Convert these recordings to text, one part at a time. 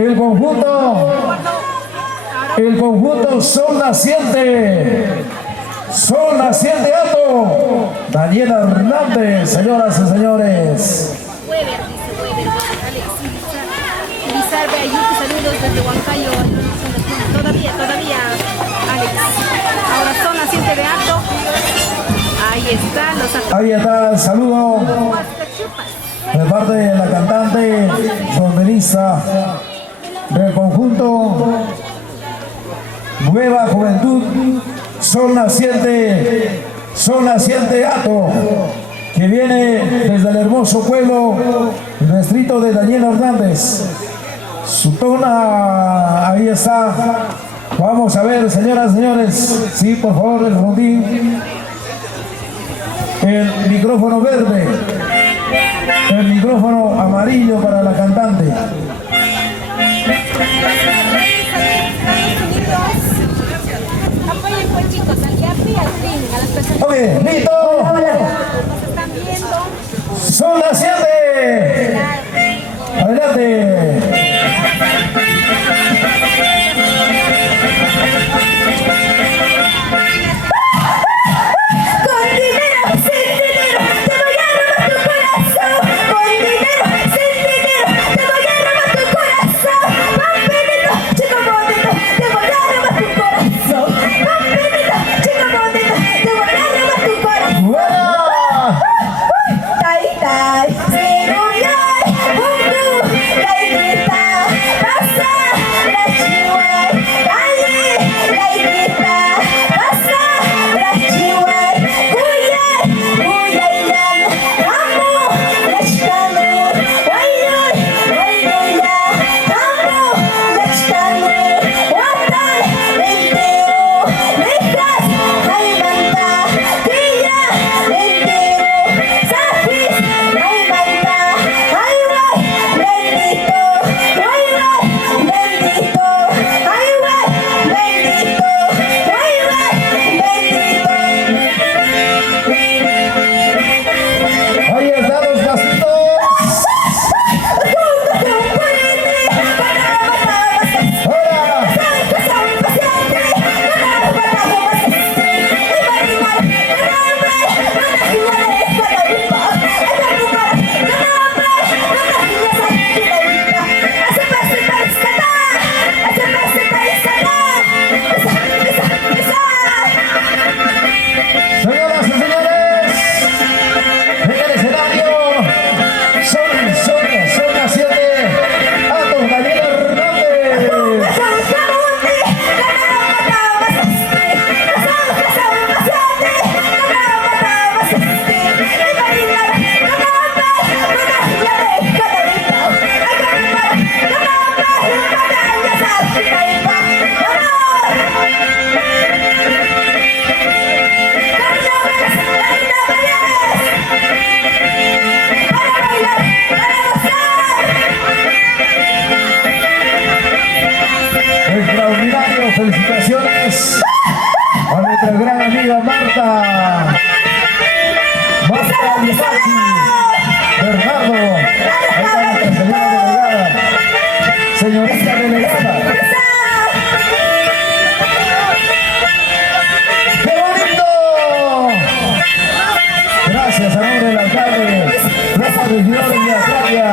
El conjunto Sol Naciente. Sol Naciente Alto. Daniela Hernández, señoras y señores. Elizarbe Ayuki, saludos desde Huancayo. Todavía, Alex. Ahora Sol Naciente de Alto. Ahí está el saludo de parte de la cantante fronteriza del conjunto Nueva Juventud Sol Naciente Hato, que viene desde el hermoso pueblo del distrito de Daniela Hernández. Su tona, ahí está. Vamos a ver, señoras y señores, sí, por favor, el rondín. El micrófono verde, el micrófono amarillo para la cantante. Apoyen pues chicos, al fin, a las personas. Ok, listo. Nos están viendo. Son las 7. Adelante. Felicitaciones a nuestra gran amiga Marta Lizachi, Bernardo, ahí está nuestra señorita delegada. ¡Qué bonito! Gracias a nombre del alcalde, Plaza Regidor de Acadia.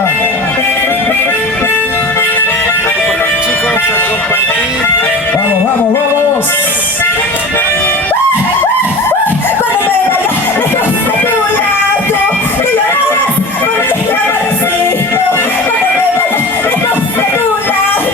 Vamos, vamos, vamos. Cuando me vaya lejos de tu lado, tú llorarás por mi amorcito. Cuando me vaya lejos de tu lado,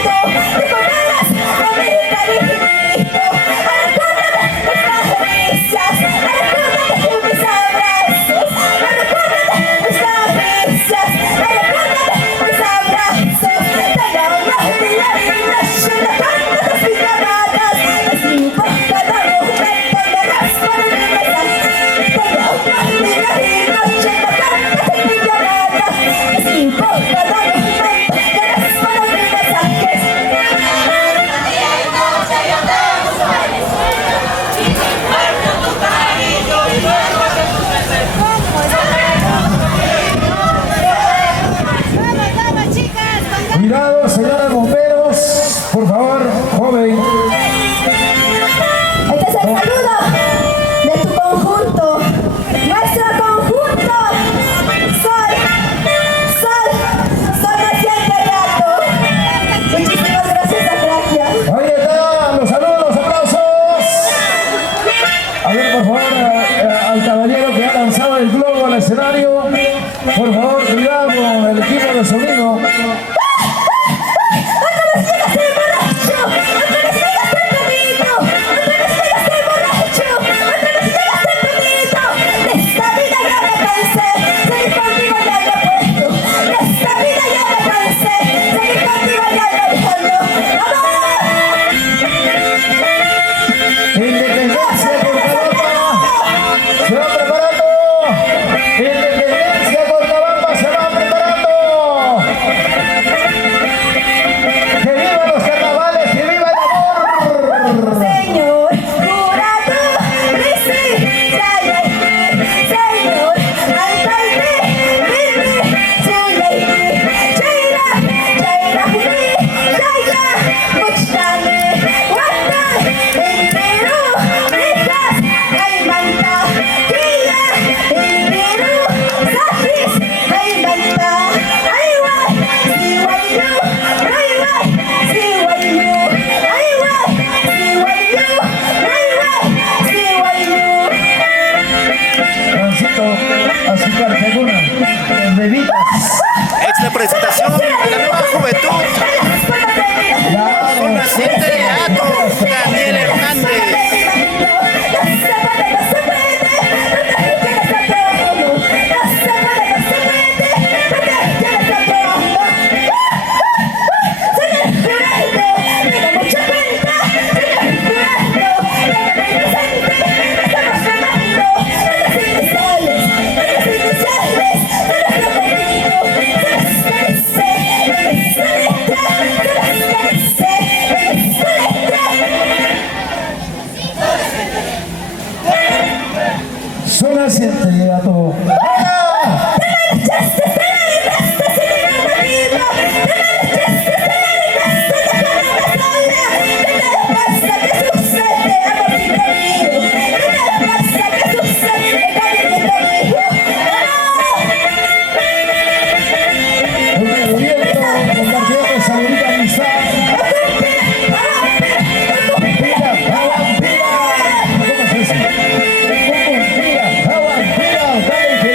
Ato. ¡Hola! Dale,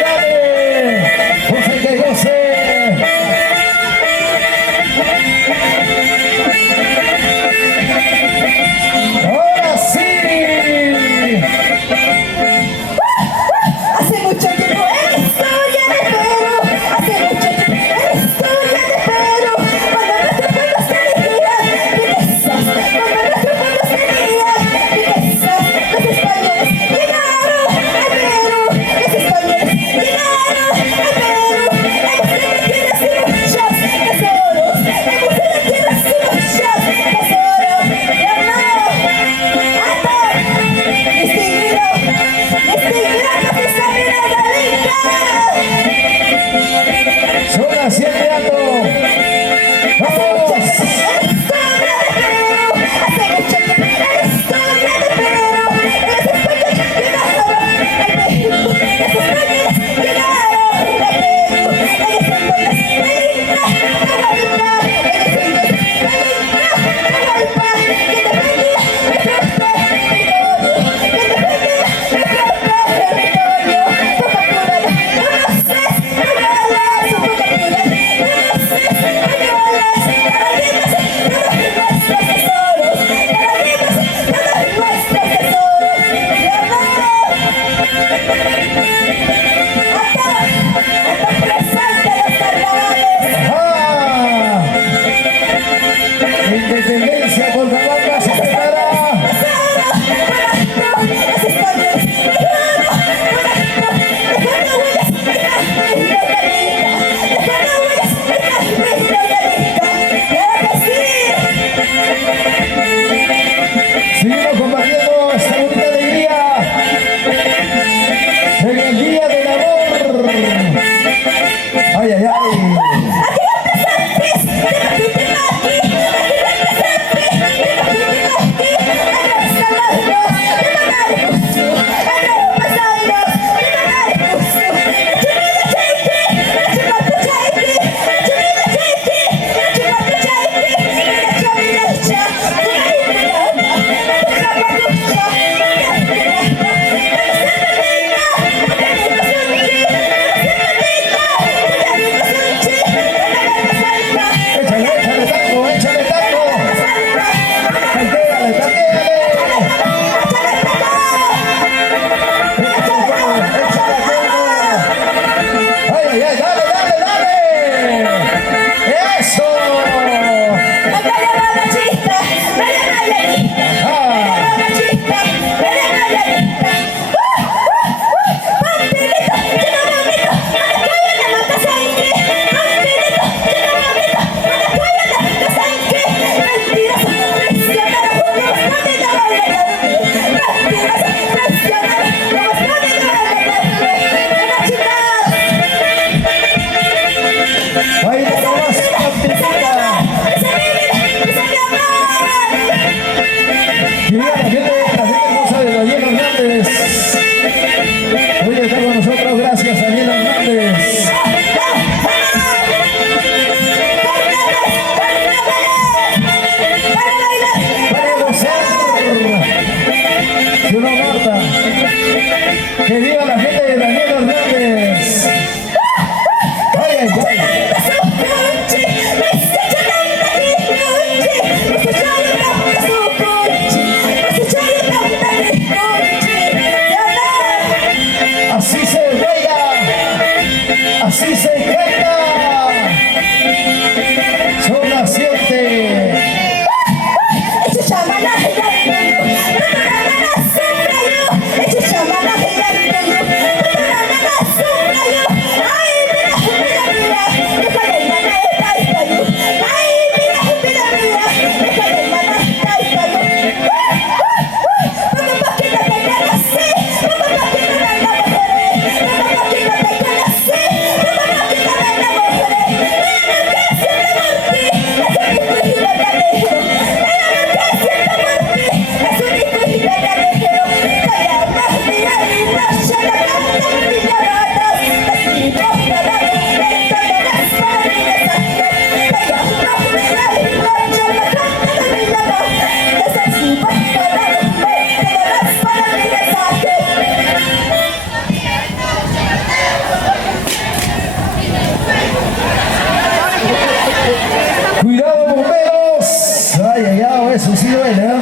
No, eso sí duele, ¿eh?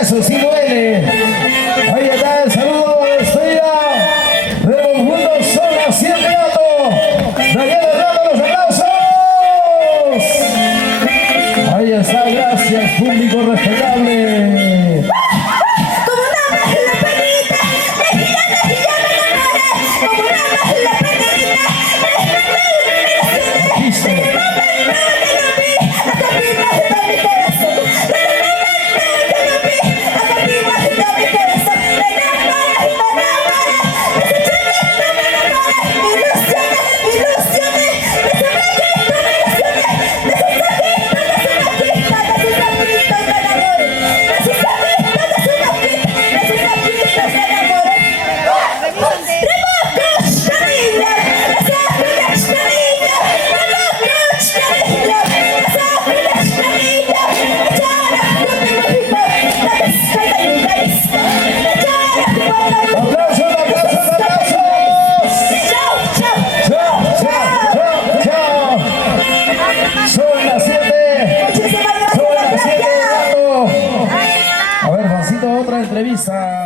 Eso sí duele. Ahí está el saludo de despedida de conjunto Zona 7 Ato. Daniel Hernández, los aplausos. Ahí está, gracias, público respetable. Como una más la penita, mejilla, mejilla, me enamoré. Como una más la penita, otra entrevista.